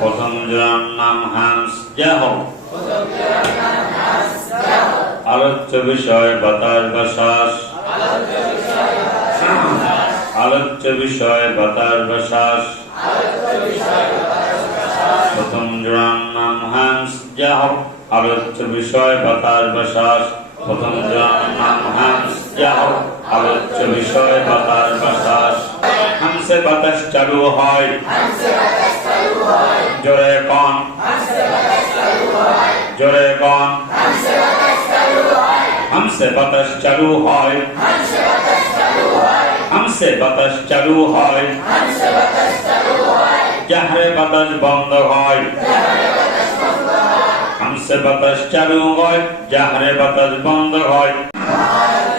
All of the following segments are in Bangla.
প্রথম জোড়ার নাম হামস যাহ। আলোচ্য বিষয় বাতাস বা শ্বাস। আলোচ্য বিষয় বাতাস বা শ্বাস। প্রথম জোড়ার নাম হামস যাহ। আলোচ্য বিষয় বাতাস বা শ্বাস। প্রথম জোড়ার নাম হামস যাহ। আলোচ্য বিষয় বাতাস বা শ্বাস। হামসে বাতাস চালু হয়। জোরে কন, জোরে কন। হামসে বাতাস চালু হয়। হামসে বাতাস চালু হয়। জাহরে বাতাস বন্ধ হয়। হামসে বাতাস চালু হয়, জাহরে বাতাস বন্ধ হয়।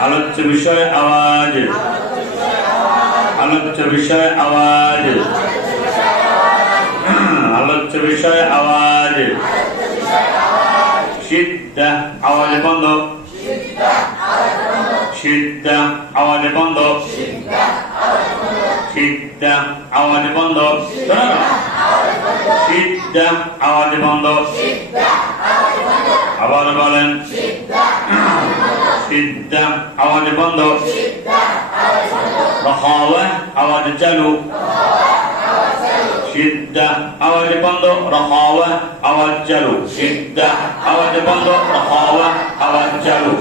আলোচ্য বিষয় আওয়াজ। আলোচ্য বিষয় আওয়াজ। আলোচ্য বিষয় আওয়াজ। সিদ্ধা আওয়াজ বন্ধ। সিদ্ধা আওয়াজ বন্ধ। সিদ্ধা আওয়াজ বন্ধ। সিদ্ধা আওয়াজ বন্ধ। আবার বলেন, সিদ্ধা আওয়াজ বন্ধ। রখাওয়া আওয়াজ চালু। সিদ্ধা আওয়াজ বন্ধ, রখাওয়া আওয়াজ চালু। সিদ্ধা আওয়াজ বন্ধ, রখাওয়া আওয়াজ চালু।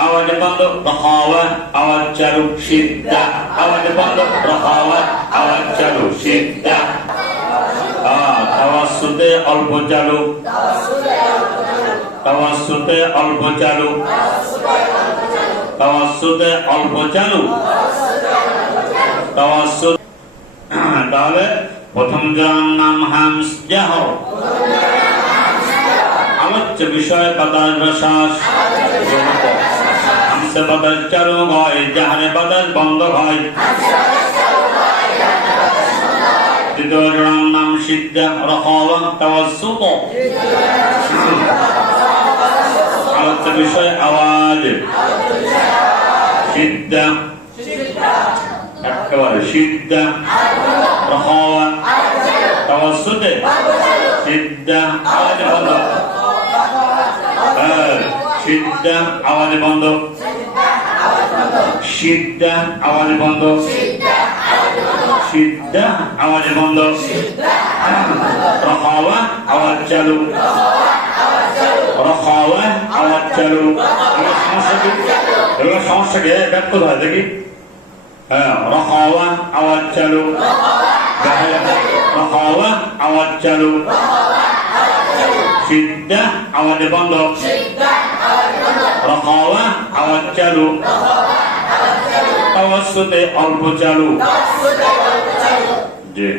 আওয়াজ বন্ধ, রখাওয়া আওয়াজ চালু। সিদ্ধা আওয়াজ বন্ধ, রখাওয়া আওয়াজ চালু। সিদ্ধা তাওয়াসসুতে অল্প চালু। তাওয়াসসুতে অল্প চালু। তাওয়াসসুতে অল্প চালু। তাওয়াসসুত। তাহলে প্রথম জোড়ার নাম হামস যাহ। আলোচ্য বিষয় বাতাস বা শ্বাস। হামসে বাতাস চালু হয়, জাহরে বাতাস বন্ধ হয়। দ্বিতীয় জোড়ার নাম সিদ্ধা, রখাওয়া, তাওয়াসসুত। আলোচ্য বিষয় আওয়াজ। সিদ্ধা একেবারে সিদ্ধা, রখাওয়া, তাওয়াসসুতে। সিদ্ধা আওয়াজ বন্ধ। সিদ্ধা আওয়াজ বন্ধ। সিদ্ধা আওয়াজ বন্ধ। সিদ্ধা আওয়াজ বন্ধ। রখাওয়া আওয়াজ চালু। রখাওয়া আওয়াজ চালু। এগুলো সমস্যাকে ব্যক্ত হয় দেখি। হ্যাঁ, রখাওয়া আওয়াজ চালু। রখাওয়া আওয়াজ চালু। সিদ্ধা আওয়াজ বন্ধ। রখাওয়া আওয়াজ চালু। তাওয়াসসুতে অল্প চালু।